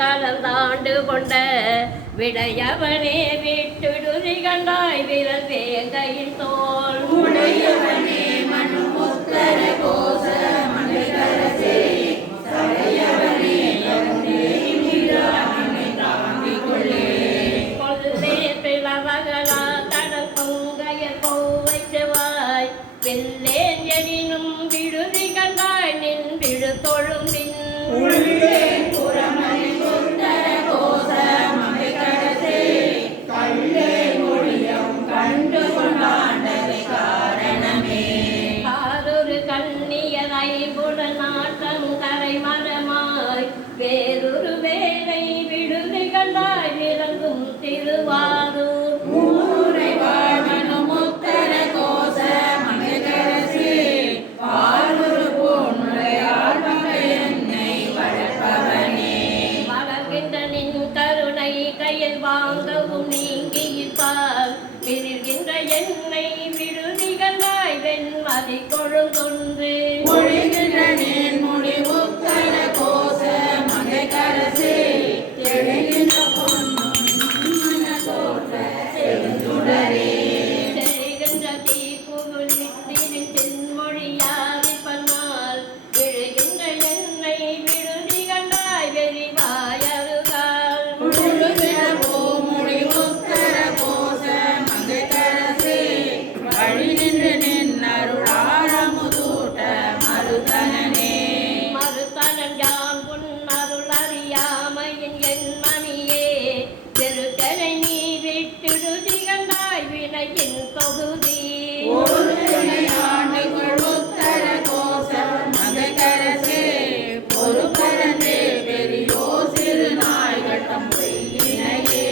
கலந்தாண்டு கொண்ட விடையவனே விட்டுடுதி கண்டாய் விரல் வேங்கையின் தோல் உடையவனே மனு முத்தர கோச மலைகரசே சடையவனே தாங்கிக் கொள்ளே கொல்லே பிளவகளா கடல் பொங்கைய கோவை செவ்வாய் வெல்லேன் எனினும் விடுதி கண்டாய் நின் விடு தொழும்பின் வேறொரு வேலை விடுதி கண்டாய் விளங்கும் திருவாரூர் ஊரை வாழ்வனு முத்தர கோச மலைகரசே வாழ்வொரு போன்முறையார் என்னை வளர்ப்பவனே வளர்கின்ற நின் கருணை கையில் வாங்கவும் நீங்கியிருப்பார் பிரிகின்ற என்னை விடுதி கண்டாய் வெண்மதி கொழுந்தொன்று மொழிகின்ற நீர் மொழி முத்தர கோச கரசே தெளிகின்ற பொன்னுடரே செழிகின்ற தீப்புகுளித்தின் தென்மொழியாதி பன்னால் விழுகின்ற என்னை விடுதி கண்டாய் வெறிவாயருகால் பூமொழி முத்தர கோச மங்கை கரசே வழிகின்ற நின் அருளாரமுதூட்ட மருதனே மருதனன் யான் என் மணியே பெருக்கரை நீ விட்டுடுதி கண்டாய் வினையின் தொகுதி உத்தர கோச மகரசே பொறுப்பரந்தே பெரியோ சிறு நாய் கட்டம் பொய்யினையே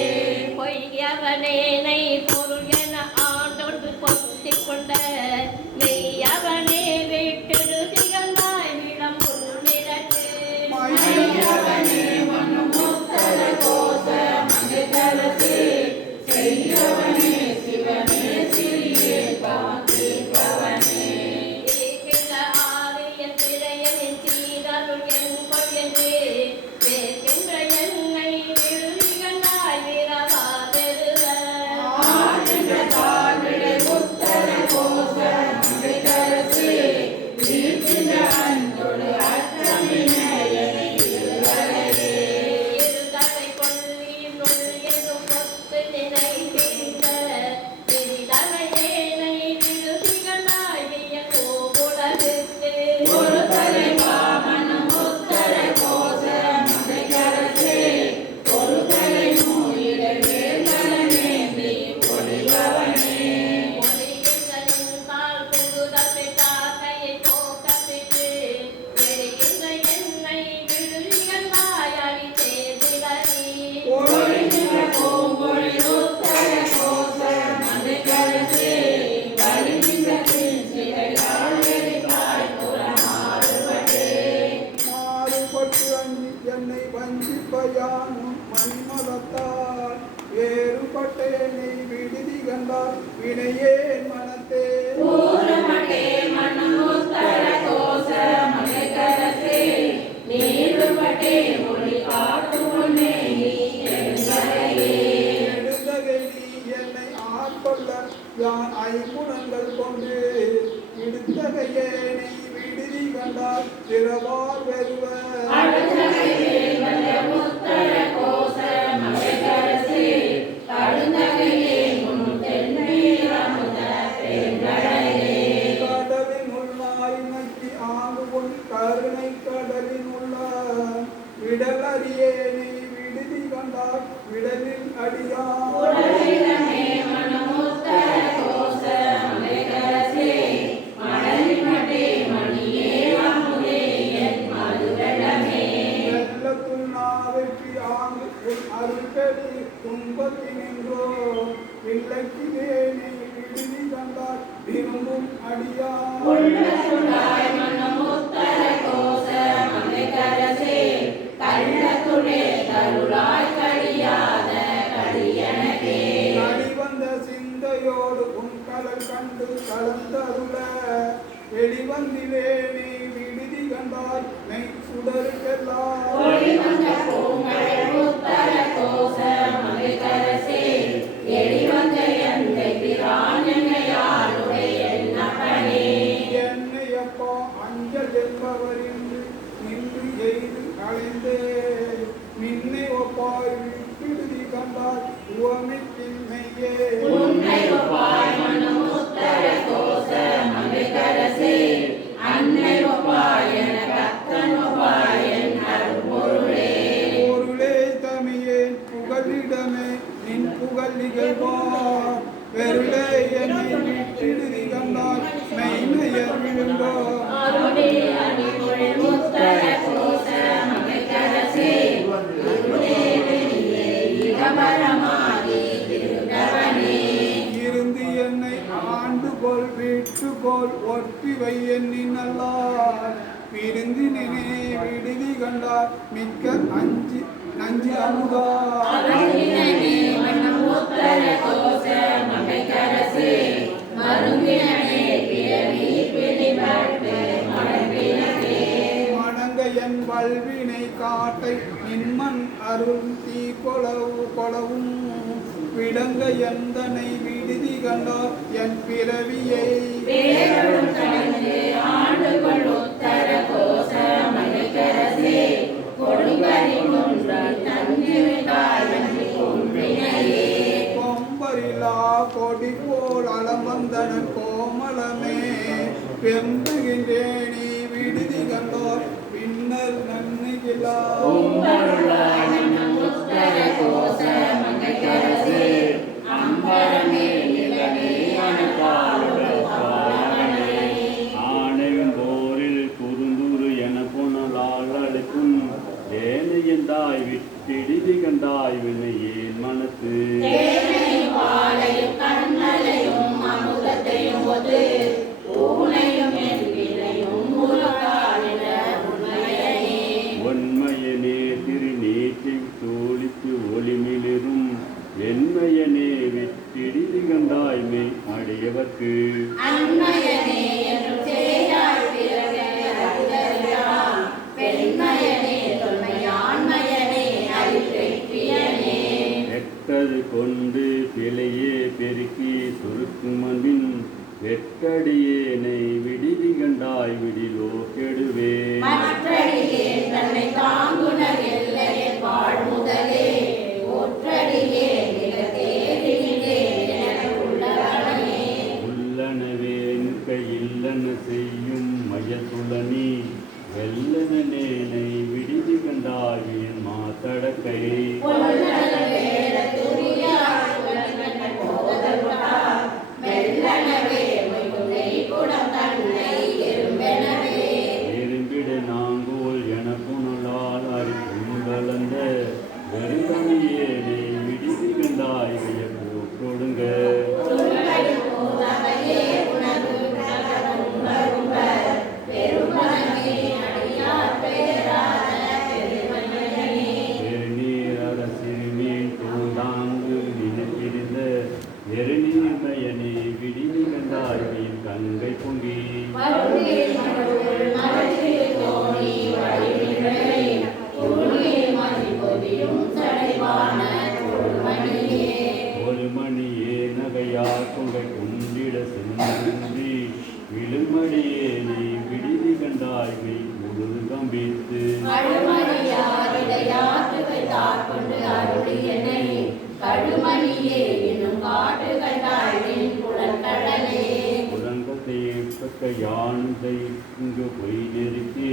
பொய்யவனேனை பொருள் என ஆண்டோடு பொத்திக் கொண்ட மெய்யவனே விட்டுடுதி கண்டாய் விடம் பொருளிடத்து மையவனே செய்யவனே சிவனே சிறியே காத்தீர்ப்பவனே ஏகிற ஆலய திரையனின் சீரருள் என் கொள்ளென்று வேர்க்கின்ற என்னை விழுதி கண்டாய் விரவா பெறுவ ஆகின்ற தாழ்விடை புத்தர கோச மங்கைகரசே வீழ்கின்ற அன்பொடு அற்றமினையே என்னை வஞ்சிப்பயானும் மணிமலத்தால் வேறுபட்டேனை விடுதி கண்டால் வினையேன் மனத்தே எடுத்தகை நீ என்னை ஆட்கொள்ள யான் ஐங்குணங்கள் கொண்டு இடுத்தகையேனை விடுதி கண்டால் திறவார் வெறுவ கடலின் உள்ளாய் நக்கி ஆங்குகொள் கருணை கடலின் உள்ள விடல் அறியேனை விடுதி கண்டால் விடலில் அடியார் அருள்பெறி துன்பத்தினின்றோ வில்லக்கிலேனை விடுதி கண்டால் விரும்பும் அடியார் கள்ளத்துளே கருளாய் கழியாத கழியனகே கழிவந்த சிந்தையோடு உன் கலல் கண்டு கலந்தருள வெளிவந்திலே நீ விடுதி கண்டாய் மெய் சுடருக்கெல்லாம் ஒளிவந்த பூமழை உத்தர கோச மகிழ்கரசே எளிவந்த எந்தை பிராஞ்சனையாளுடைய எண்ணப்பனே என்னையப்பா அஞ்சல் என்பவரின்றி நின்று எய்து களைந்தே நின்னை ஒப்பாய் விடுதி கண்டாய் உவமைக்கின்மையே உன்னை ஒப்பாய் மனம் உத்தர கோச மகிழ்கரசே அன்னை ஒப்பாய் என கத்தன் ஒப்பாய் என் அருள்பொருளே பொருளே தமியேன் புகழிடமே நின் புகழ் நிகழ்வார் வெருளே என்னை விட்டிடுதி கண்டாய் மெய்மையர் விழுங்கோ அருளே அடிமொழி உத்தர கோச மகிழ்கரசே அருளே வெளியே இகபரமாகி திருந்தவனே இருந்து என்னை ஆண்டு போல் வீட்டு போல் ஒட்டி வை எண்ணினல்லார் விருந்தினே விடுதி கண்டார் மிக்க அஞ்சு நஞ்சு அமுதா அருளினே மனம் உத்தர கோச மகிழ்கரசே மருங்கினே பிறவி பிடிபட்டு மடங்கினே மணங்க என் வல்வினை காட்டை நின்மன் அருள் தீ கொளவும் விடங்க எந்தனை விடுதி கண்டார் என் பிறவியை பேரருள் கடந்து ஆண்டுகள் உத்தர கோச மகிழ்கரசே கொடுங்கரி குன்றி தன்னிருந்தாய் குன்றினையே கொம்பரிலா கொடி போல் அலமந்தனன் கோமலமே வெம்புகின்றேனி விடுதி கண்டோர் பின்னர் நன்னிகிலா உம்பருளாய் மனம் உத்தர கோச மகிழ்கரசே அம்பரமே நிலவே அனபாலுடல் காலவனே ஆணையும் போரில் குறுந்தூறு என புனலால் அழைக்கும் ஏனையந்தாய் விட்டிடிதி கண்டாய் வினையேன் மனத்து தேனையும் பாலையும் கண்ணலையும் அமுதத்தையும் ஒது ஊனையும் என் வினையும் உலகாலின உண்மையனே ஒன்மையனே திருநீற்றை தோழித்து ஒளிமிளிரும் வெண்மையனே விட்டிடிதி கண்டாய் மெய் அடையவர்க்கு அன்மையனே என்றும் சேயாய் பிறவே அறிதறியாம் பெண்மையனே தொன்மையாண்மையனே அறிவெற்றியனே எட்டது கொண்டு பிழையே பெருக்கி சுருக்கும் அன்பின் வெட்டடியேனை விடுதி கண்டாய் விடிலோ கெடுவே மற்றடியே தன்னை தாங்குனர் எல்லையே வாழ்முதலே ஒற்றடியே நிலத்தேரிலே உள்ளவனே உள்ளனவே நிற்க இல்லன செய்யும் மயத்துளனி வெல்லனேனை விடுதி கண்டாயின் மாத்தடக்கை பொல்லன வேற துரியாய் உலகன போதருளா மெல்லனவே மொய்குதை குடம் தன்னை எறும்பெனவே எறும்பிட நாங்கோல் என புனலால் அறிந்துகலந்த வெறுமணியேனை விடுதி கண்டாய் வியப்போடுங்க துன்படி போதவையே உனது உணரும் பெருமனமே அடியார் பேராத பெருமனே பெருநீர் அரசிறுமீன் தோந்தாங்கு நினைப்பிருந்த எருநீர்மயனே விடிதி கண்டாயின் கங்கை பொங்கி மருளில் மருள் மலரில் தோணி வழிவினை உருளில் மதி பொதியும் சடைவான கொடுமணியே ஒரு மணியே நகையார் கொங்கை குண்டிட சென்றி விழுமடியேனை விடுதி கண்டாய்மை முழுது கம்பித்து கழுமணியாரிடையாற்று வைத்தாற் கொண்டு அருளியனை கழுமணியே என்னும் காட்டு கண்டாயின் புலன்கடலே உலங்கத்தை பக்க யானை இங்கு பொய் நெருக்கி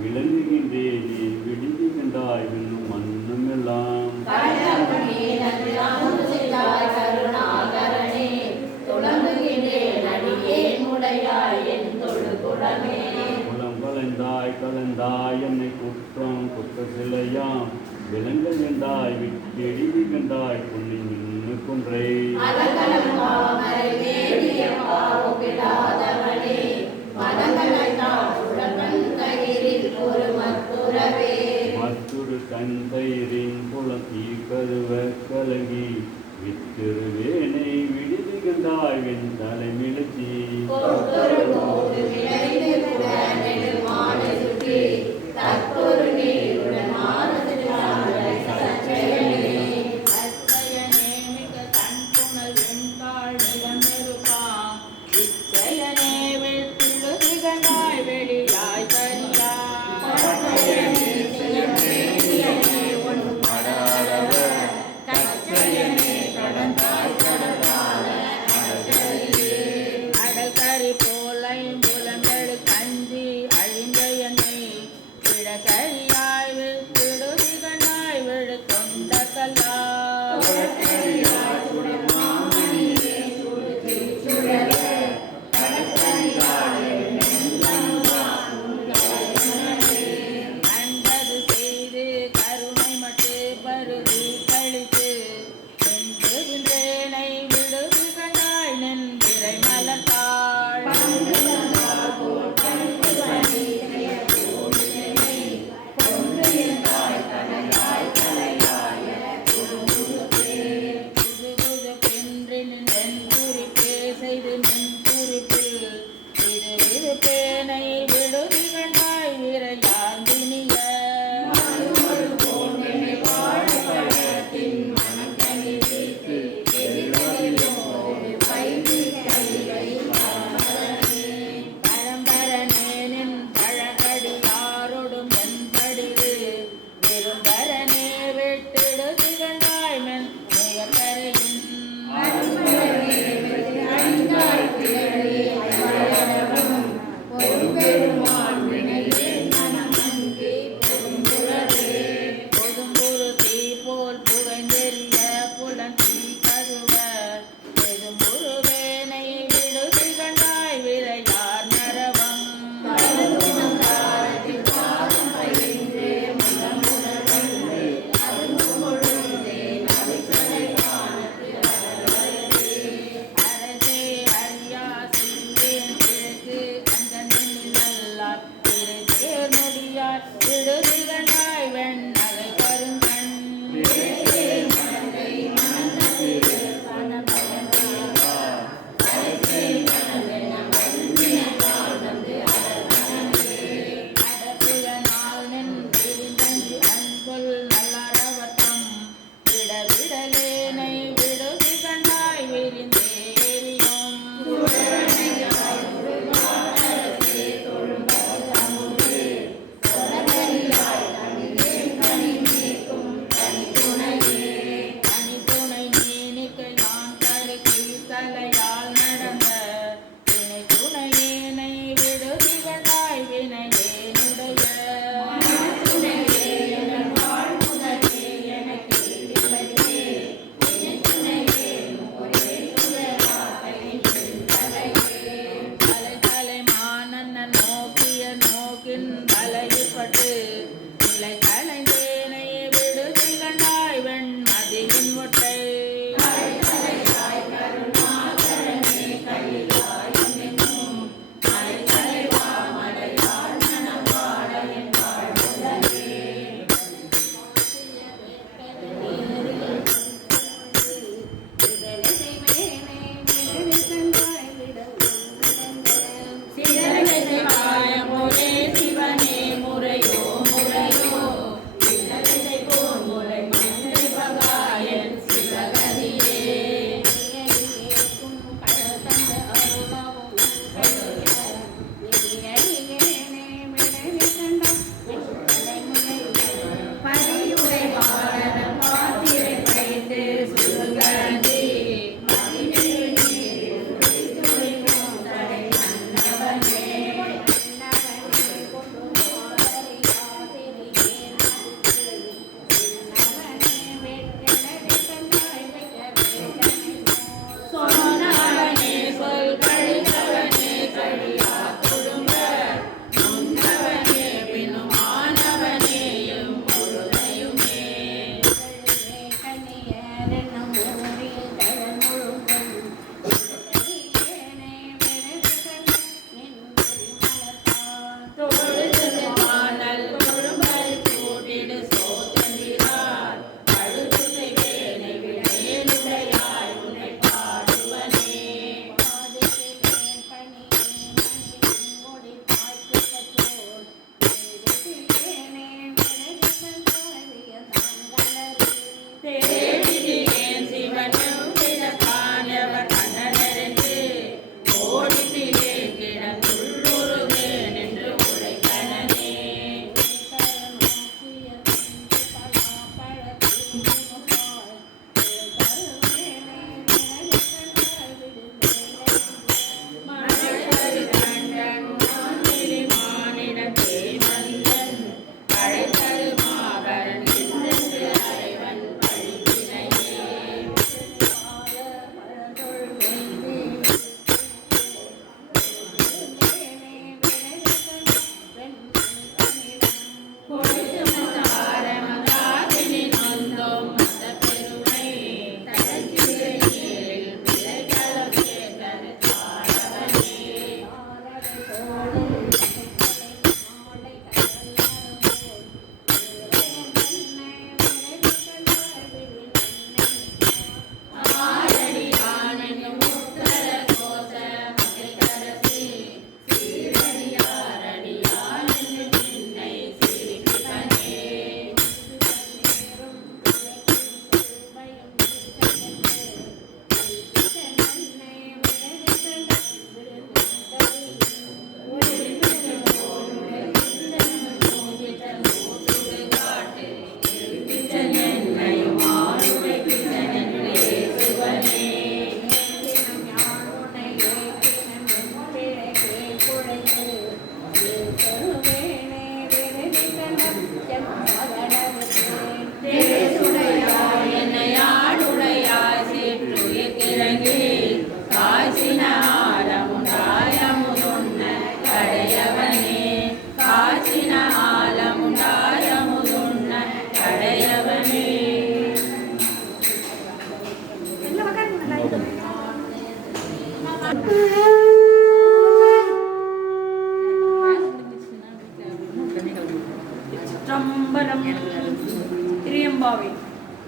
விளங்குகின்றேனே விடுதி கண்டாய் என்னும் மன்னம் எல்லாம் கள்ளமணி நன்று அமுது செய்தாய் கருணாகரனே துளங்குகின்றேன் அடியேன் உடையாய் என் தொழுகுடமே குலம் கலந்தாய் என்னை குற்றம் குற்ற சிலையாம் விலங்கல் என்றாய் விட்டெழுதி கண்டாய் பொன்னி நின்று கொன்றை அலங்கலம் தாமரை வேடிய பாவுகிடாதவனே மதங்களை தான் உலகன் கயிறில் ஒரு மத்துரவே மற்றொரு கண் தயிரின் புலத்தி கருவ கலங்கி வித்திருவேனை விடுதி கண்டாய் வெண் தலைமிழச்சி கொத்தொரு போது விளைந்து விட நெடுமாலை சுற்றி தற்பொரு நீருடன் மாறுதில்லாத சச்சயனே அச்சயனே மிக தன்புணல் வெண்காள் நிலமெருப்பா இச்சயனே வெற்றிடு திகழாய் வெளியாய் தரியா அடல்கரி போலை புலங்கள் கஞ்சி அழிந்த எண்ணெய் விடகரியாய் விடு திகழாய் விழு கொண்ட கல்லா கண்டது செய்து கருணை மட்டு பருதி கழித்து வென்றுகின்றேனை விடுதி கண்டாய் நின்றிரை மலர்த்தாள்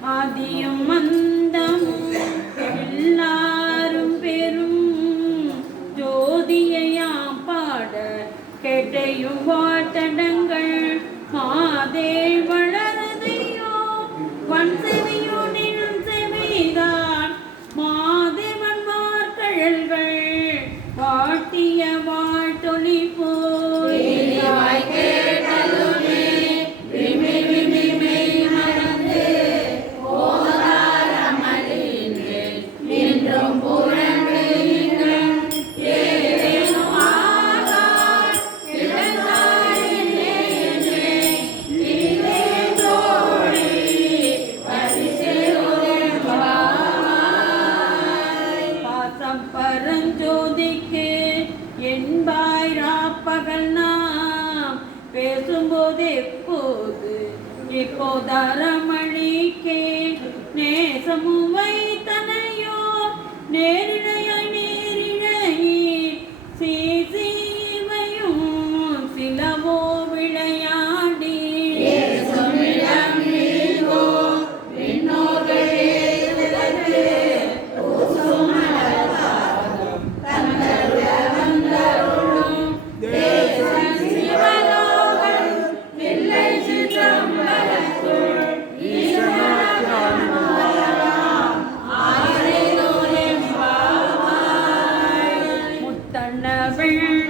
ஆதியும் அந்தமும் எல்லாரும் பெரும் ஜோதியையாம் பாட கேட்டையும் வாட்டடங்கள் மாதே வளருதையோ வன் செவியோ நின் செவிதான் மாதேவன் மார்கழல்கள் வாட்டிய வாழ்த்தொழி போய் பரஞ்சோதிக்கு என்பாய் ராப்பகல் நாம் பேசும்போது எப்போது இப்போதரமணிக்கே நேசமும் வைத்தனையோ நேரிழையாய் நேரிழையீர் சீசீவையும் சிலவோ விளையாடி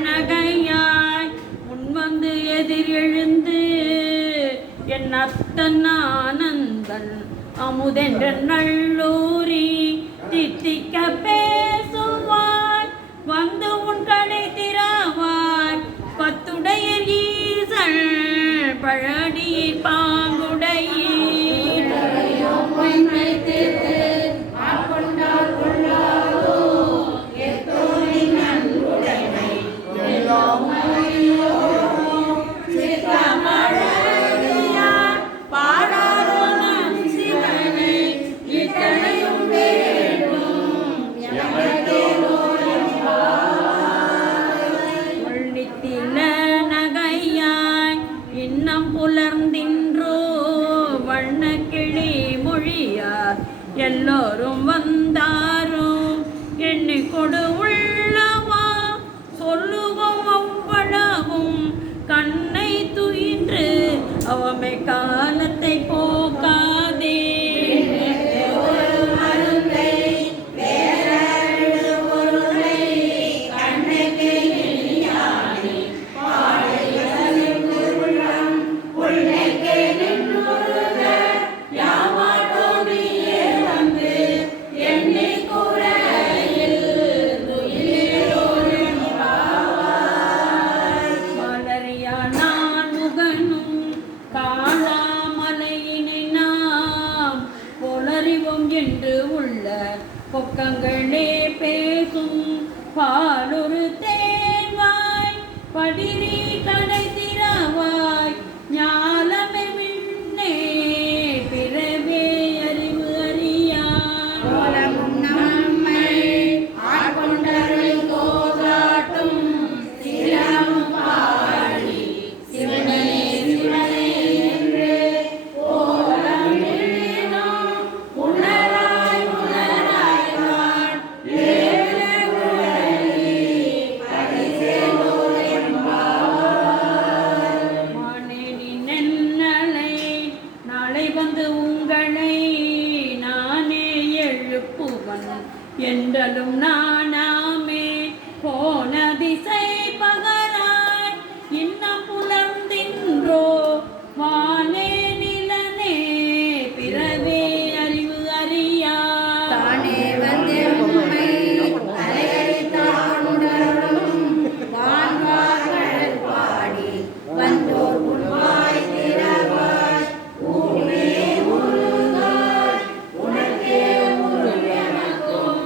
நகையாய் முன்வந்து எதிர் எழுந்து என் அத்தன் ஆனந்தன் அமுதென்ற நல்லூரி தித்திக்க பேசுவாய் வந்து உன் கடை திறவாய் பத்துடைய ஈசல் பழடி பாங்குடையீர் நகையாய் இன்னம் புலர்ந்தின்றோ வண்ணக்கிளி மொழியார் எல்லோரும் வந்தாரோ என்னை கொடு உள்ளவா சொல்லுவோம் அவ்வளவும் கண்ணை துயின்று அவமை காலத்தை போக்காதே என்று உள்ள பொக்கங்களே பேசும் பாலொரு தேன்வாய் படிரி கடை திறவாய் ஞாலமே மின்னே பிறவே அறிவு அறியான் நம்மை ஆட்கொண்டருள் கோதாட்டும் சிரமும் பாடி சிவனே சிவனே என்று என்றலும் நானாமே போன திசை பகராய் இன்னம் புலர்ந்தின்றோ வானே நிலனே பிறவே அறிவு அறியான் தானே வந்து உண்மை அலையடித்தானுடலும் வான்வார்கள் பாடி வந்தோர் உண்வாய் திறவாய் ஊரே உருகாய் உனக்கே உருவெனக்கும்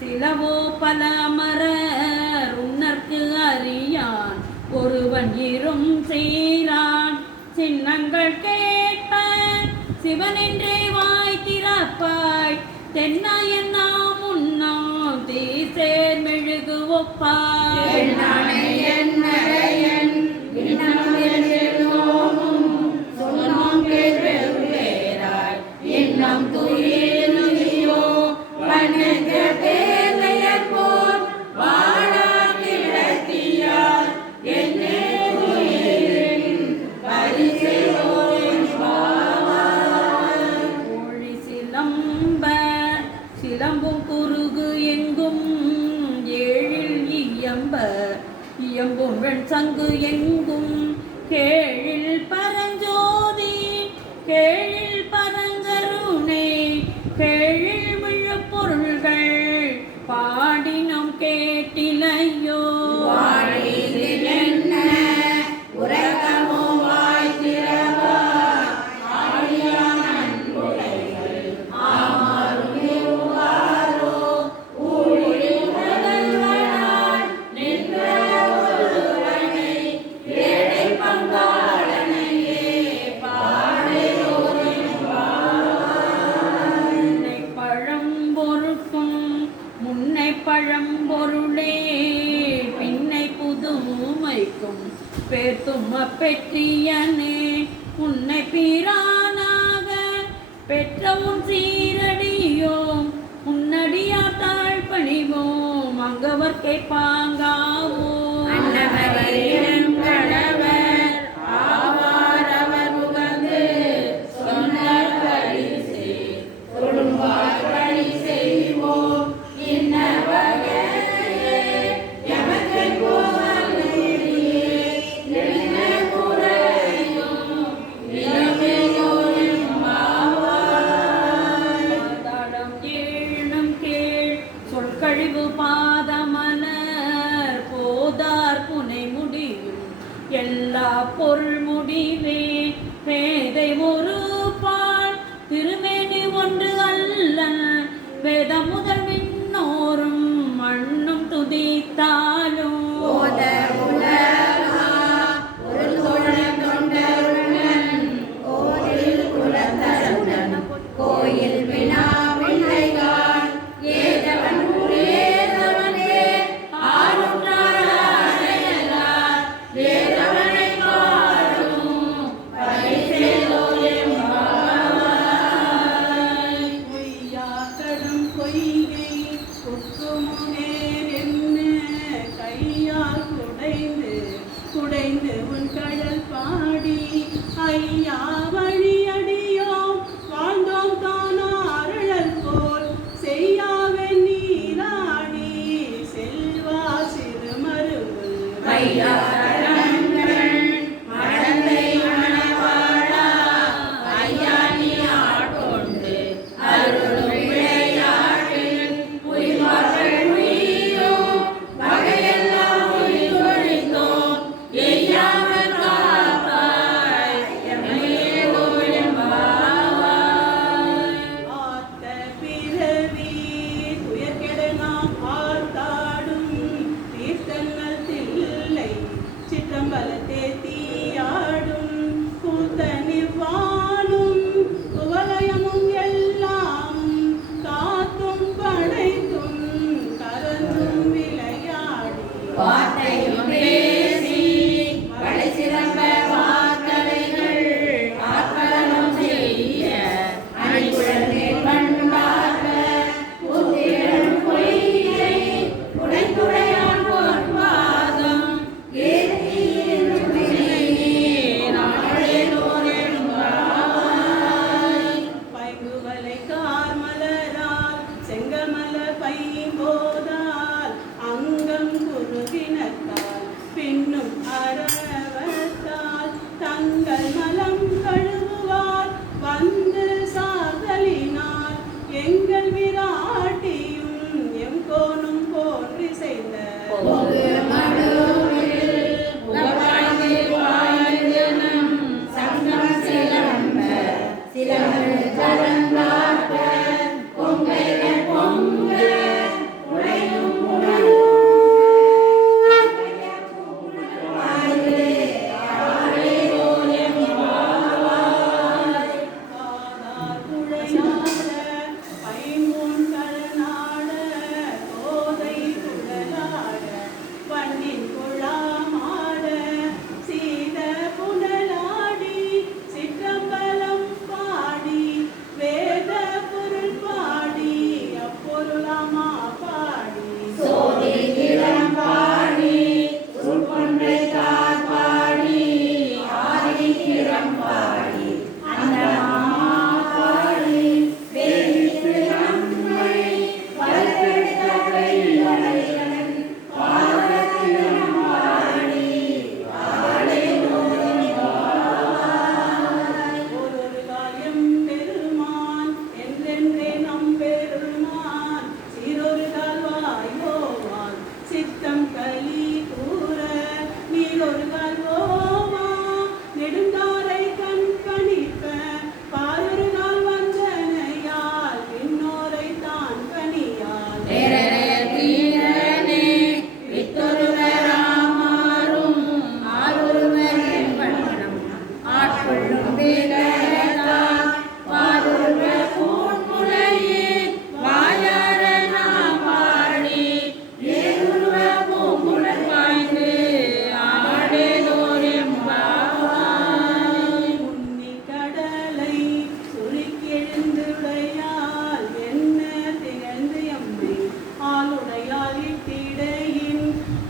சிலவோ பல மரர் உன்னற்கு அறியான் ஒருவன் இரும் சீரான் சின்னங்கள் கேட்ப சிவனென்றே வாய் திறப்பாய் தென்னாயன் நாம் உண்ணாம் தீசேர் மெழுகுவோ ஒப்பார் மொழி சிலம்ப சிலம்பும் குறுகு எங்கும் ஏழில் இயம்பும் வெண் சங்கு எங்கும் கேழில் பரஞ்சோதி கேழில் பரங்கருணை கேழில் விழுப்பொருள்கள் பாடினம் கேட்டிலையோ பழம்பொருளே பின்னை புதுமைக்கும் பேர்த்தும் பெற்றியனே உன்னை பிரானாக பெற்ற உன் சீரடியோம் உன்னடியார் தாழ் பணிவோம் அங்கவர்க்கை பாங்காவோ கழிவு பாதமலர் போதார் புனை முடியும் எல்லா பொருள் முடிவே பேதை ஒரு பால் திருமேனி ஒன்று அல்ல வேத முதல் விண்ணோரும் மண்ணும் துதித்தாலும் கோயில் வினா குடைந்து உன் கடல் பாடி ஐயா வழியடியோம் வாழ்ந்தோம் தானா அருளல் போல் செய்யாவே நீராடி செல்வா சிறுமருவு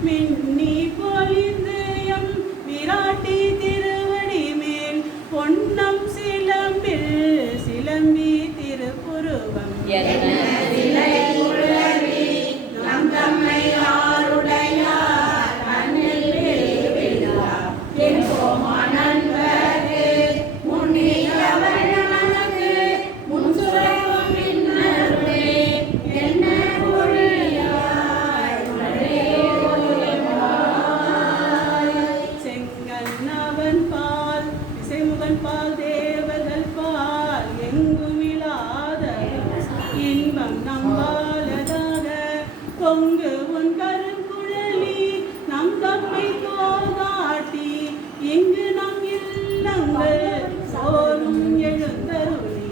மின்னி பொழிந்து எம் விராட்டி திருவடி மேல் பொன்னம் சிலம்பில் சிலம்பி திருப்புருவம் செங்கண்ணவன் பால் இசைமுகன் பால் தேவர்கள் பால் எங்கும் இல்லாத இன்பம் நம்பாலதாக பொங்கு உன் கருங்குழலி நம் தம்மை தோகாட்டி இங்கு நம் இல்லங்கள் சோறும் எழுந்தருளி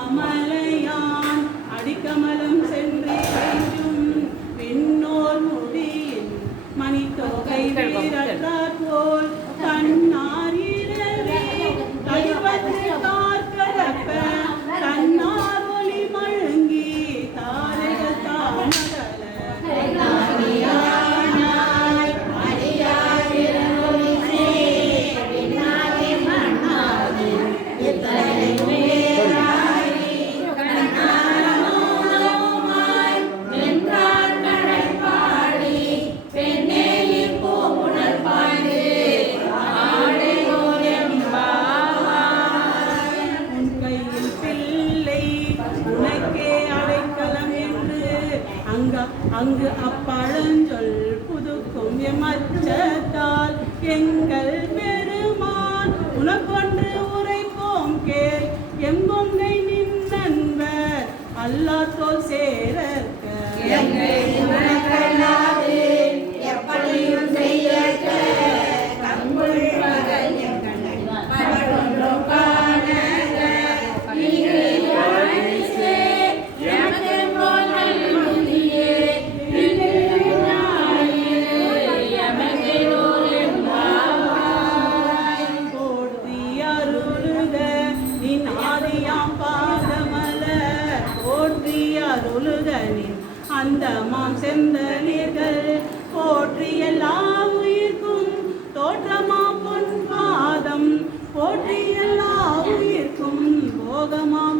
அண்ணாமலையான் அடிக்கமலம் சென்றேற்றும் விண்ணோர் முடியின் மணித்தொகை வீரத்தார் போல் கண்ணார் இரவே கழிவற்று கார்கடப்ப தன்னார் ஒளி மழுங்கி தாரைகள் தாமதல உன் கையில் பிள்ளை உனக்கே அடைக்கலம் என்று அங்கு அப்பழஞ்சொல் புதுக்கும் எமச்சத்தால் எங்கள் பெருமான் உனக்கொன்று உரைப்போம் கேள் எங்கொங்கை நின்னன்பர் அல்லாத்தோல் சேரற்க போற்றி அருளுக நின் ஆதியாம் பாதமலர் போற்றி அருளுக நின் அந்தமாம் செந்தளிர்கள் போற்றி எல்லா உயிர்க்கும் தோற்றமாம் பொன் பாதம் போற்றி எல்லா உயிர்க்கும் போகமாம்